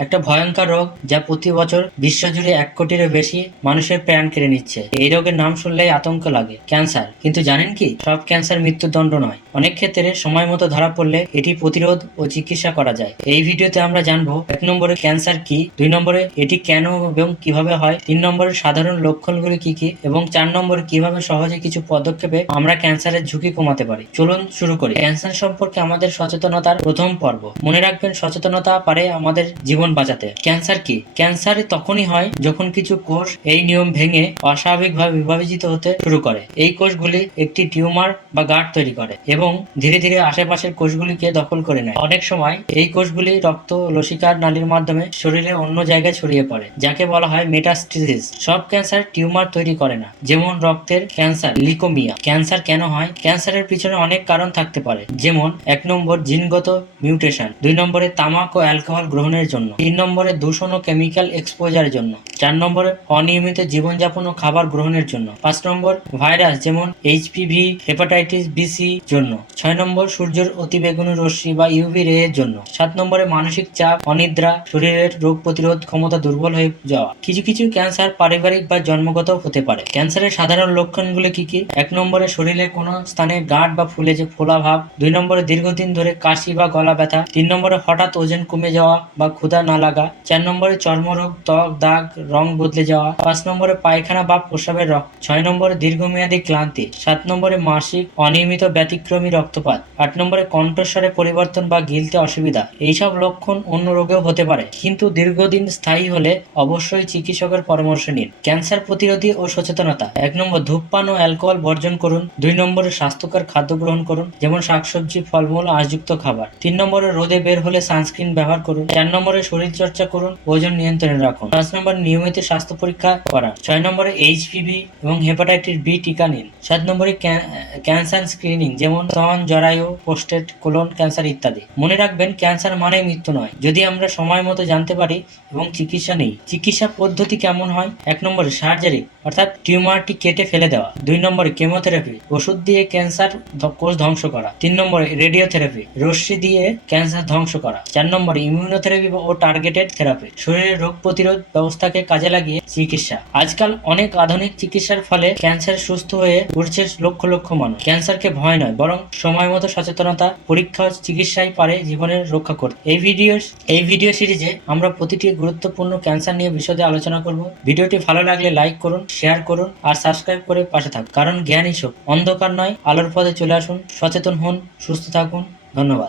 একটা ভয়ঙ্কর রোগ যা প্রতি বছর বিশ্বজুড়ে এক কোটিরও বেশি মানুষের প্রাণ কেড়ে নিচ্ছে। এই রোগের নাম শুনলেই আতঙ্ক লাগে। ক্যান্সার। কিন্তু জানেন কি? সব ক্যান্সার মৃত্যুদণ্ড নয়। অনেক ক্ষেত্রে সময় মতো ধরা পড়লে এটি প্রতিরোধ ও চিকিৎসা করা যায়। এই ভিডিওতে আমরা জানব এক নম্বরে ক্যান্সার কি, দুই নম্বরে এটি কেন এবং কীভাবে হয়, তিন নম্বরে সাধারণ লক্ষণগুলি কি কি, এবং চার নম্বরে কীভাবে সহজে কিছু পদক্ষেপে আমরা ক্যান্সারের ঝুঁকি কমাতে পারি। চলুন শুরু করি। ক্যান্সার সম্পর্কে আমাদের সচেতনতার প্রথম পর্ব। মনে রাখবেন, সচেতনতা পারে আমাদের জীবন বাঁচাতে। ক্যান্সার কি? ক্যান্সার তখনই হয় যখন কিছু কোষ এই নিয়ম ভেঙে অস্বাভাবিকভাবে বিভাজিত হতে শুরু করে। এই কোষগুলি একটি টিউমার বা গাঁট তৈরি করে এবং ধীরে ধীরে আশেপাশের কোষগুলিকে দখল করে নেয়। অনেক সময় এই কোষগুলি রক্ত লসিকার নালীর মাধ্যমে শরীরে অন্য জায়গায় ছড়িয়ে পড়ে, যাকে বলা হয় মেটাস্টিসিস। সব ক্যান্সার টিউমার তৈরি করে না, যেমন রক্তের ক্যান্সার, লিকোমিয়া। ক্যান্সার কেন হয়? ক্যান্সারের পিছনে অনেক কারণ থাকতে পারে, যেমন এক নম্বর জিনগত মিউটেশন, দুই নম্বরে তামাক ও অ্যালকোহল গ্রহণের জন্য। তিন নম্বরে দূষণ ও কেমিক্যাল এক্সপোজারের জন্য। চার নম্বরে, অনিয়মিত জীবনযাপন ও খাবার গ্রহণের জন্য। পাঁচ নম্বর, ভাইরাস যেমন এইচপিভি হেপাটাইটিস বিসি জন্য। ছয় নম্বর, সূর্যের অতিবেগুনি রশ্মি বা ইউভি রে এর জন্য। সাত নম্বরে, মানসিক চাপ, অনিদ্রা, শরীরের রোগ প্রতিরোধ ক্ষমতা দুর্বল হয়ে যাওয়া। কিছু কিছু ক্যান্সার পারিবারিক বা জন্মগত হতে পারে। ক্যান্সারের সাধারণ লক্ষণগুলি কি কি? এক নম্বরে, শরীরে কোনো স্থানে গাঁট বা ফুলে যে ফোলা ভাব। দুই নম্বরে, দীর্ঘদিন ধরে কাশি বা গলা ব্যথা। তিন নম্বরে, হঠাৎ ওজন কমে যাওয়া বা ক্ষুধা না লাগা। চার নম্বরে, চর্মরোগ, ত্বক, দাগ রং বদলে যাওয়া, পাঁচ নম্বরে পায়খানা বা প্রস্রাবের রক্ত ছয় নম্বরে দীর্ঘমেয়াদী ক্লান্তি, সাত নম্বরে মাসিক অনিয়মিত ব্যতিক্রমী রক্তপাত, আট নম্বরে কণ্ঠস্বরে পরিবর্তন বা গিলতে অসুবিধা, এইসব লক্ষণ অন্য রোগেও হতে পারে। কিন্তু দীর্ঘদিন স্থায়ী হলে অবশ্যই চিকিৎসকের পরামর্শ নিন। ক্যান্সার প্রতিরোধী ও সচেতনতা। এক নম্বর ধূপপান ও অ্যালকোহল বর্জন করুন। দুই নম্বরে স্বাস্থ্যকর খাদ্য গ্রহণ করুন, যেমন শাকসবজি, ফলমূল, আঁশযুক্ত খাবার। তিন নম্বরে রোদে বের হলে সানস্ক্রিন ব্যবহার করুন। চার নম্বরে শরীর চর্চা করুন, ওজন নিয়ন্ত্রণে রাখুন। পাঁচ নম্বর নিয়মিত স্বাস্থ্য পরীক্ষা করা। ছয় নম্বরে এইচপিভি এবং হেপাটাইটিস বি টিকা নিন। সাত নম্বরে ক্যা- ক্যান্সার স্ক্রিনিং যেমন স্তন জরায়ু পোস্টেট কোলন, ক্যান্সার ইত্যাদি। মনে রাখবেন, ক্যান্সার মানে মৃত্যু নয়। যদি আমরা সময় মতো জানতে পারি এবং চিকিৎসা নেই, চিকিৎসা পদ্ধতি কেমন হয়? এক নম্বরে সার্জারি, অর্থাৎ টিউমারটি কেটে ফেলে দেওয়া। দুই নম্বরে কেমোথেরাপি, ওষুধ দিয়ে ক্যান্সার কোষ ধ্বংস করা। তিন নম্বরে রেডিওথেরাপি, রশ্মি দিয়ে ক্যান্সার ধ্বংস করা। চার নম্বরে ইমিউনোথেরাপি ও টার্গেটেড থেরাপি শরীরের রোগ প্রতিরোধ ব্যবস্থাকে কাজে লাগিয়ে চিকিৎসা। আজকাল অনেক আধুনিক চিকিৎসার ফলে ক্যান্সার সুস্থ হয়ে উঠছে লক্ষ লক্ষ মানুষ। ক্যান্সারকে ভয় নয়, বরং সময় মতো সচেতনতা, পরীক্ষা ও চিকিৎসাই পারে জীবনের রক্ষা করতে। এই ভিডিও এই ভিডিও সিরিজে আমরা প্রতিটি গুরুত্বপূর্ণ ক্যান্সার নিয়ে বিশদে আলোচনা করব। ভিডিওটি ভালো লাগলে লাইক করুন, শেয়ার করুন আর সাবস্ক্রাইব করে পাশে থাকুন। কারণ জ্ঞানই সব। অন্ধকার নয়, আলোর পথে চলে আসুন, সচেতন হন, সুস্থ থাকুন। ধন্যবাদ।